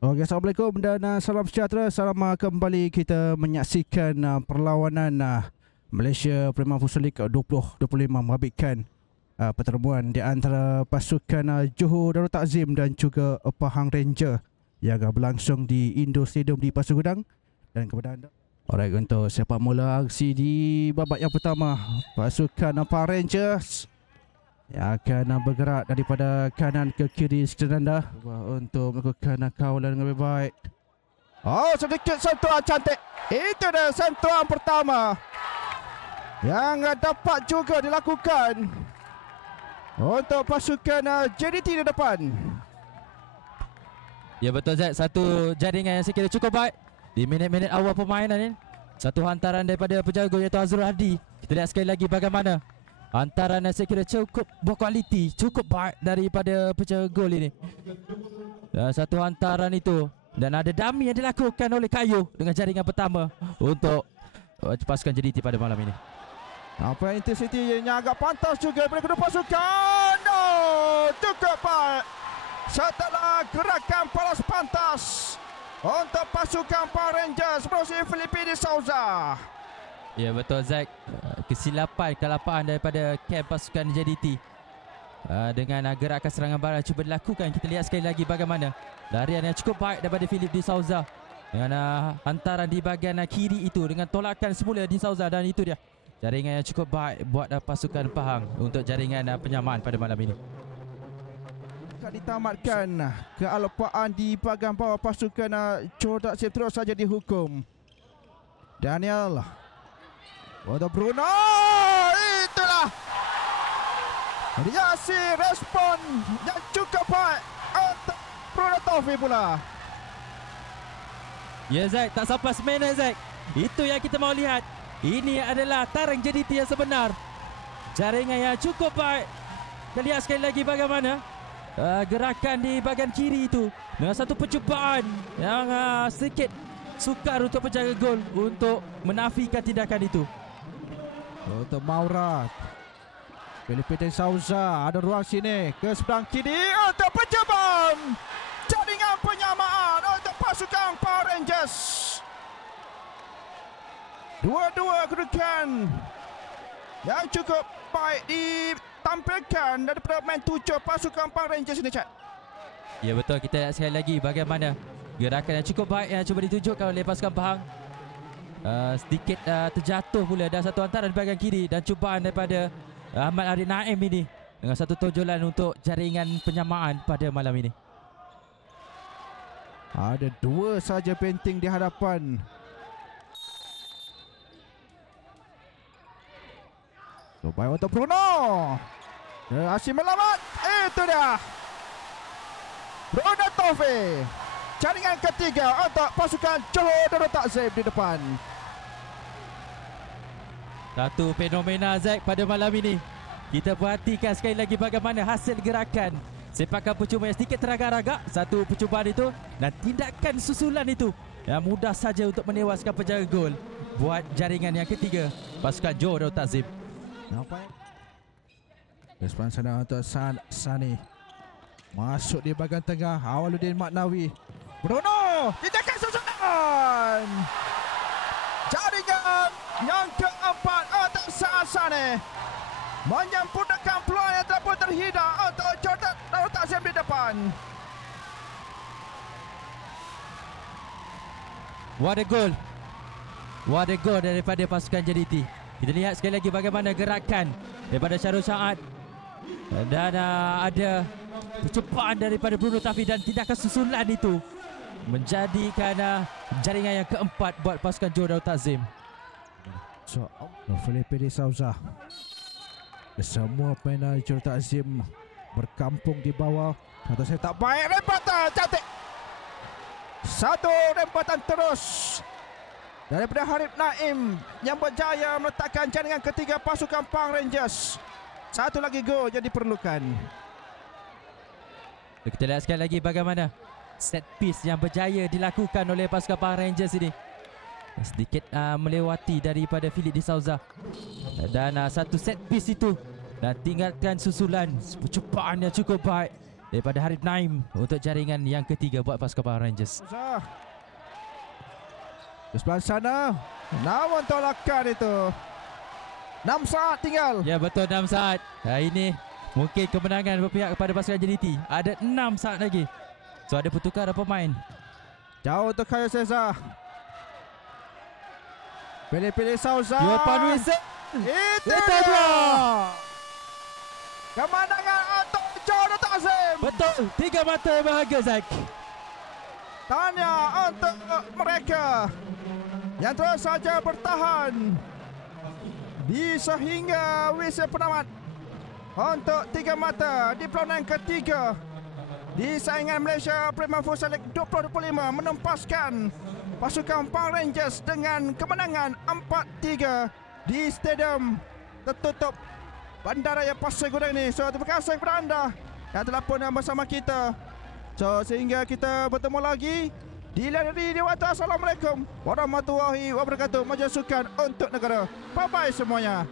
Okey, Assalamualaikum dan salam sejahtera. Salam kembali kita menyaksikan perlawanan Malaysia Premier Futsal League 2025 menghabiskan pertemuan di antara pasukan Johor Darul Takzim dan juga Pahang Ranger yang berlangsung di Indo Stadium di Pasir Gudang. Dan kepada anda, alright, untuk sepak mula aksi di babak yang pertama, pasukan Pahang Rangers yang akan bergerak daripada kanan ke kiri sekitar anda untuk melakukan kawalan dengan lebih baik. Oh, sedikit sentuhan cantik. Itu dah sentuhan pertama yang dapat juga dilakukan untuk pasukan JDT di depan. Ya betul Zack, satu jaringan yang saya kira cukup baik di minit-minit awal permainan ni. Satu hantaran daripada penjaga gol iaitu Azrul Hadi. Kita lihat sekali lagi bagaimana hantaran yang saya kira cukup berkualiti, cukup baik daripada penjaga gol ini. Dan satu hantaran itu, dan ada dummy yang dilakukan oleh Kayu dengan jaringan pertama untuk pasukan JDT pada malam ini. Apa intensity yang agak pantas juga daripada kedua pasukan. Oh, cukup baik setelah gerakan balas pantas untuk pasukan Power Rangers berusia Filipina Souza. Ya betul Zack, kesilapan kelapaan daripada camp pasukan JDT dengan gerakan serangan barat cuba dilakukan. Kita lihat sekali lagi bagaimana larian yang cukup baik daripada Philip Di Souza dengan hantaran di bahagian kiri itu dengan tolakan semula Di Souza, dan itu dia jaringan yang cukup baik buat pasukan Pahang untuk jaringan penyamaan pada malam ini. Akan ditamatkan kealpaan di bahagian bawah pasukan Johor Takzim terus saja dihukum. Daniel untuk Bruno, itulah Yasir, respon yang cukup baik untuk Bruno Taufik pula. Ya Zack, tak sampai seminit Zack, itu yang kita mau lihat. Ini adalah tarang JDT yang sebenar. Jaringan yang cukup baik. Kita lihat sekali lagi bagaimana gerakan di bahagian kiri itu dengan satu percubaan yang sedikit sukar untuk penjaga gol untuk menafikan tindakan itu. Untuk Maura, Filipina Souza, ada ruang sini ke sebelah kiri untuk percubaan jaringan penyamaan untuk pasukan Power Rangers. Dua-dua kedudukan yang cukup baik ditampilkan daripada main 7 pasukan Power Rangers ini, Chat. Ya betul, kita lihat sekali lagi bagaimana gerakan yang cukup baik yang cuba ditunjukkan oleh pasukan Pahang. Sedikit terjatuh pula dan satu hantaran di bahagian kiri dan cubaan daripada Ahmad Arif Naim ini dengan satu tonjolan untuk jaringan penyamaan pada malam ini. Ada dua saja penting di hadapan. So, baik untuk Bruno. Asyik melamat. Itu dia Bruno Taufik. Jaringan ketiga untuk pasukan Johor Darul Takzim di depan. Satu fenomena Zack pada malam ini. Kita perhatikan sekali lagi bagaimana hasil gerakan sepakan percubaan yang sedikit teragak-ragak. Satu percubaan itu dan tindakan susulan itu yang mudah saja untuk menewaskan penjaga gol buat jaringan yang ketiga pasukan Johor Darul Takzim. Nampak? Respon sana untuk Sani. Masuk di bahagian tengah, Awaluddin Maknawi. Bruno, tindakan susulan. Jaringan yang keempat untuk Sani menyempurnakan peluang yang telah pun terhidang untuk Johor Darul Takzim di depan. What a goal. What a goal daripada pasukan JDT. Kita lihat sekali lagi bagaimana gerakan daripada Syarul Saad dan ada percubaan daripada Bruno Taufik dan tindakan susulan itu menjadikan jaringan yang keempat buat pasukan Johor Darul Takzim. So, Filipina Souza. Semua pemain Johor Takzim berkampung di bawah. Satu set tak baik, rempatan cantik. Satu rempatan terus daripada Harif Naim yang berjaya meletakkan jaringan ketiga pasukan Pahang Rangers. Satu lagi gol yang diperlukan. Kita lihat sekali lagi bagaimana set piece yang berjaya dilakukan oleh pasukan Pahang Rangers ini. Sedikit melewati daripada Philip Di Souza. Dan satu set piece itu dan tinggalkan susulan percubaan yang cukup baik daripada Harith Naim untuk jaringan yang ketiga buat pasukan Power Rangers. Di sebelah sana, namun tolakan itu. 6 saat tinggal. Ya betul, 6 saat. Ini mungkin kemenangan berpihak kepada pasukan JDT. Ada 6 saat lagi. So ada pertukaran pemain. Jauh untuk Kyle Cesar. Pilih-pilih Souza. Yopan Wilson. Itu dia. Kemenangan untuk Joe Dato' Azim. Betul, 3 mata bahagia Zack. Tanya untuk mereka yang terus saja bertahan di sehingga whistle penamat untuk 3 mata di perlawanan ketiga di saingan Malaysia Premier Futsal League 2025 menempaskan pasukan Power Rangers dengan kemenangan 4-3 di stadium tertutup Bandaraya Pasir Gudang ini. So terima kasih kepada anda yang telah pun bersama kita. So sehingga kita bertemu lagi di lain hari di waktu. Assalamualaikum warahmatullahi wabarakatuh. Majulah sukan untuk negara. Bye bye semuanya.